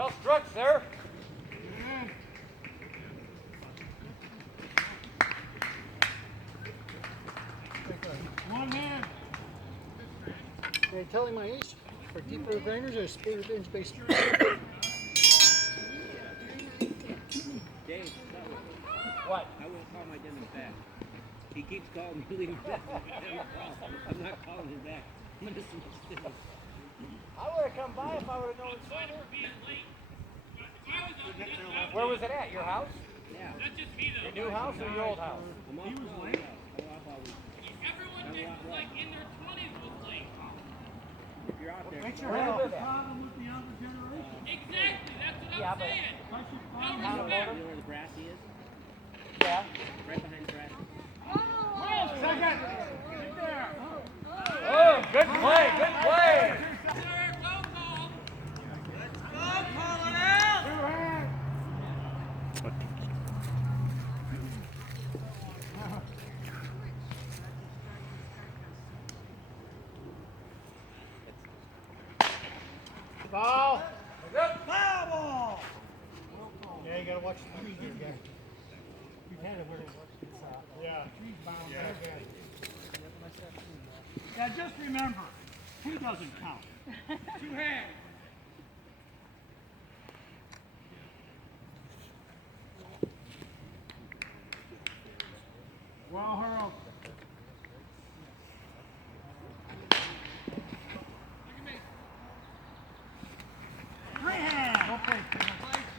Well struck, sir. One hand. Can I tell him my age? For deeper grinders or speed inch based? Dave, What? I won't call my Dennis back. He keeps calling me leaving messages. I'm not calling him back. I'm gonna switch to him. I would have come by if I would have known sooner. Where was it at? Your house? Yeah. Your new house or your old house? I'm off. He was No, late. no, I'm off all week. Everyone that like in their 20s was late. If you're out there, Makes call your Where head you off live the at? problem with the younger generation. Exactly, that's what Yeah, I'm but- saying. I should No find Town of respect. Motor? you know where the Brassy is? Yeah. Right behind the Brassy. second. Right there. Oh, good play, good play. Sir, go call. Let's go, call it out. Two hands. Ball. Foul ball. Yeah, you gotta watch the trees here, guy. We've had it where it's yeah. Trees bound again. Yeah, just remember, he doesn't count. Two hands. Well hurled. Three hands. Play, two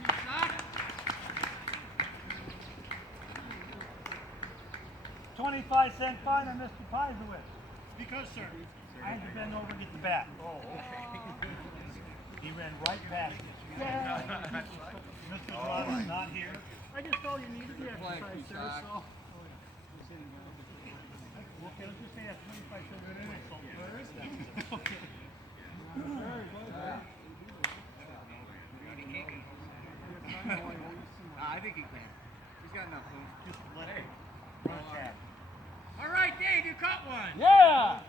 shots. 25-cent fine on Mr. Pizewicz. Because, sir, I had to bend over and get the bat. Oh, okay. He ran right past it. Yeah. Mr. Brown is not here. I just told you needed the exercise, sir, so. Okay, let's just say that's 25 cents. Where is that? Okay. I think he can. He's got enough room. Just let it run past. All right, Dave, you caught one. Yeah.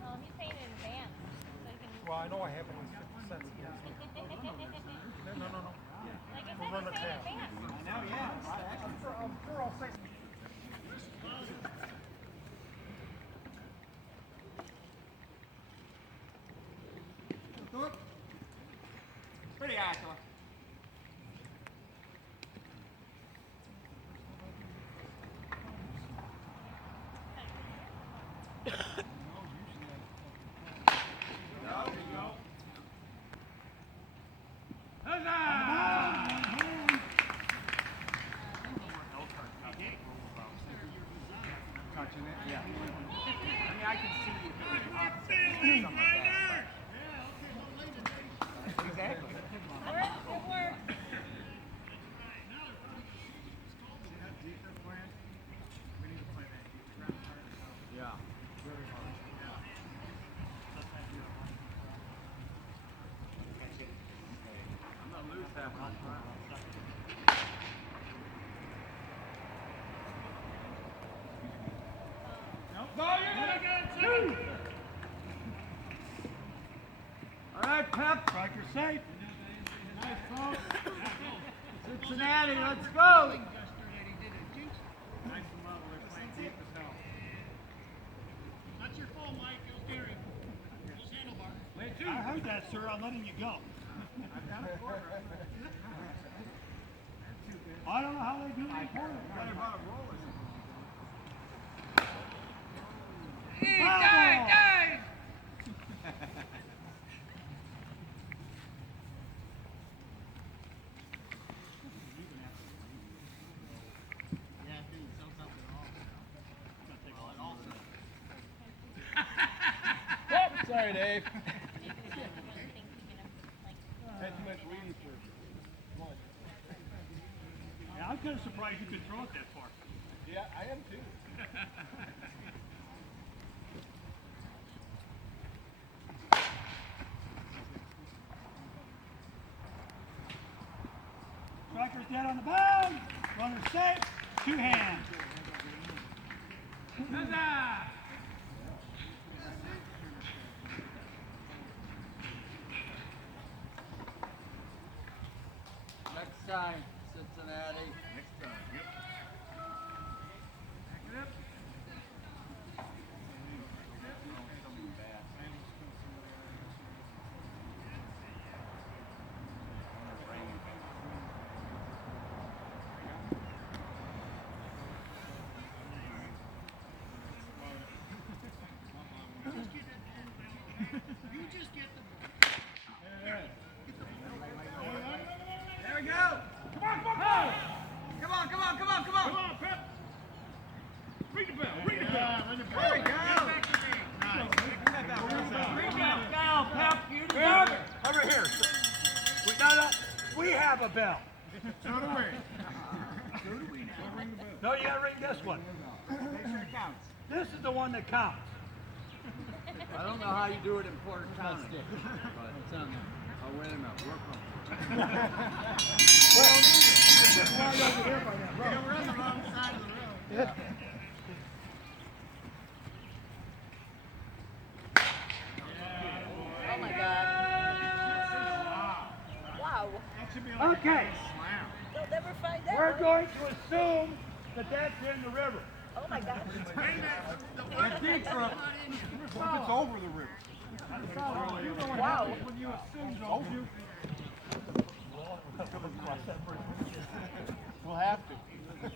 Well, he's paying in advance, so he can. Well, I know I have it in 50 cents. No. Like I We'll run said, the he's paying tab. in advance. Now, yeah. I'm sure I'll say. Pretty accurate. Touching it? Yeah. I mean, I can see if it was something like that. But... Exactly. Good work. Yeah. I'm gonna lose that one. All right, Pep. Striker safe. Cincinnati, let's go. That's your fault, Mike. It was Gary. Those handlebars. I heard that, sir. I'm letting you go. I don't know how they do it in corner. Dive! Sorry, Dave. Maybe we don't really think he can, like. Had too much reading for lunch. Yeah, I'm kind of surprised you could throw it that far. Yeah, I am too. Striker's dead on the bound. Runner safe. Two hands. time, Cincinnati. Next time, yep. You just get the There we go! Come on, come on! Come on, come on, come on, come on! Come on, Pep. Ring the bell. Ring the bell. There we go! Down, Pep. You deserve it. Over here. We have a bell. So do we. No, you gotta ring this one. Make sure it counts. This is the one that counts. I don't know how you do it in Porter County, but oh, wait a minute, work on Yeah, we're on the wrong side of the road. Oh my god. Wow. That should be like Okay. a slam. They'll never find out. We're going to assume that that's in the river. Oh my god. That big truck. What if it's over the river? Wow. When you assume it's over. We'll have to. We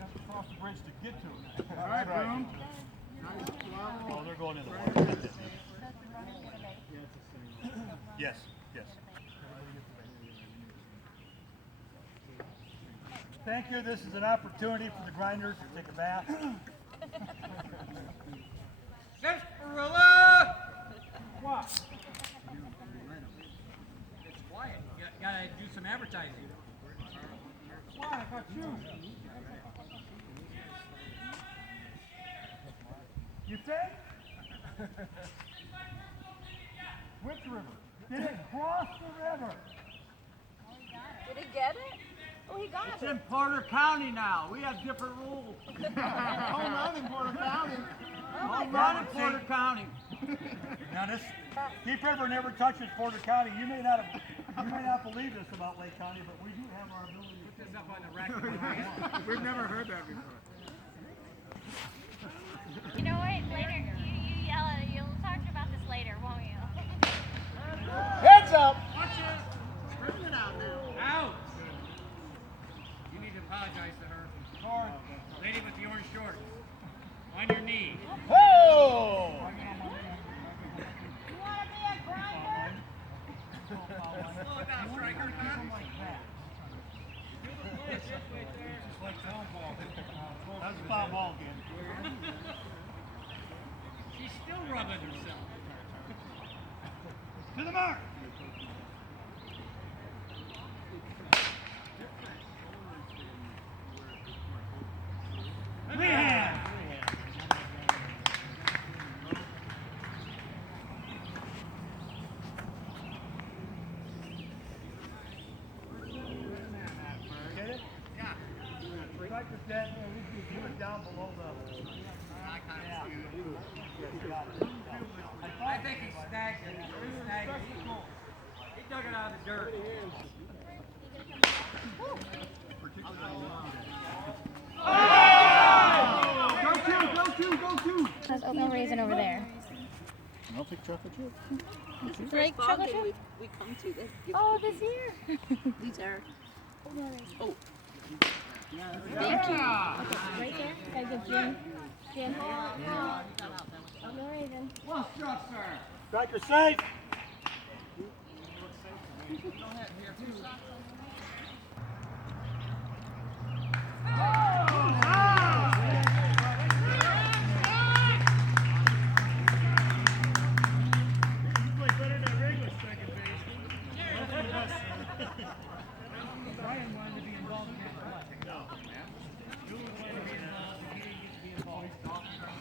have to cross the bridge to get to it. All right, Broom. Oh, they're going in the water. Yes, yes. Thank you. This is an opportunity for the grinders to take a bath. Sarsaparilla! What? It's quiet. You gotta do some advertising. Why? I got you. You think? Which river? Did it cross the river? Did he get it? Oh, he got It's it. in Porter County now. We have different rules. Home run in Porter County. Home run in Porter County. Now this Deep River never touches Porter County. You may not believe this about Lake County, but we do have our ability to put this up on the record. We've never heard that before. You know what? Later, you yell at it. You'll talk about this later, won't you? Heads up! Out. You need to apologize to her. Sorry. Lady with the orange shorts. On your knee. Oh! You want to be a grinder? Slow it down, striker. That's a foul ball again. She's still rubbing herself. To the mark. Lehan. Get it? Yeah. Practice that. You were down below the. I kind of Yeah. see it. You got it. I think he snagged it. He snagged it. He dug it out of the dirt. There's no reason over there. I'll take chocolate chip. Like chocolate chip? We come to this. Oh, this here. These are. Oh. Thank you. Okay, right there. Gotta give Jim. Jim. Oh, no reason. Striker safe. Brian wanted to be involved in that. No. You wanted to be involved. He didn't get to be involved.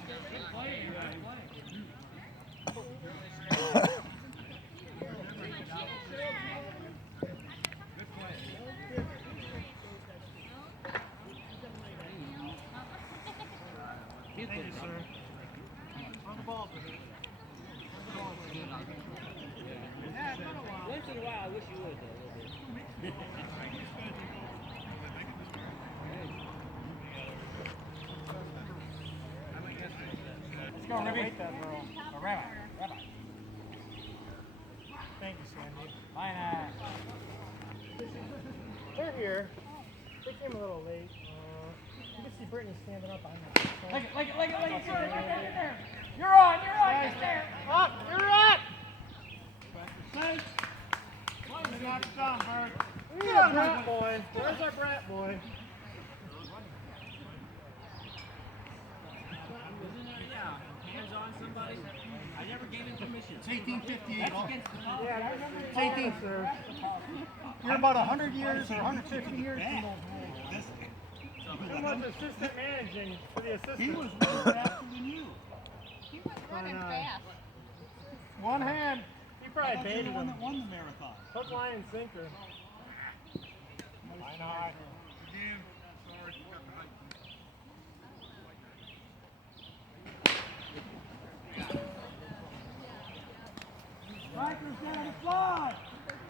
Good play, good play. Good play. Thank you, sir. On the ball, baby. Once in a while, I wish you would, though, a little bit. Let's go, Ribby. Oh, Rabbi. Thank you, Sandy. Bye now. They're here. They came a little late. You can see Brittany standing up on that. Like it. Right there. You're on. Get there. Up. You're up. Knock it down, Bird. Yeah, brat boy. Where's our brat boy? Hands on somebody. I never gave him permission. It's 1858. That's against the law. It's 18, sir. You're about 100 years or 150 years from those rules. He was assistant managing for the assistant. He was way faster than you. He was running fast. One hand. He probably baited him. that won the marathon. Hook, line, and sinker. Why not? Strikers down the fly.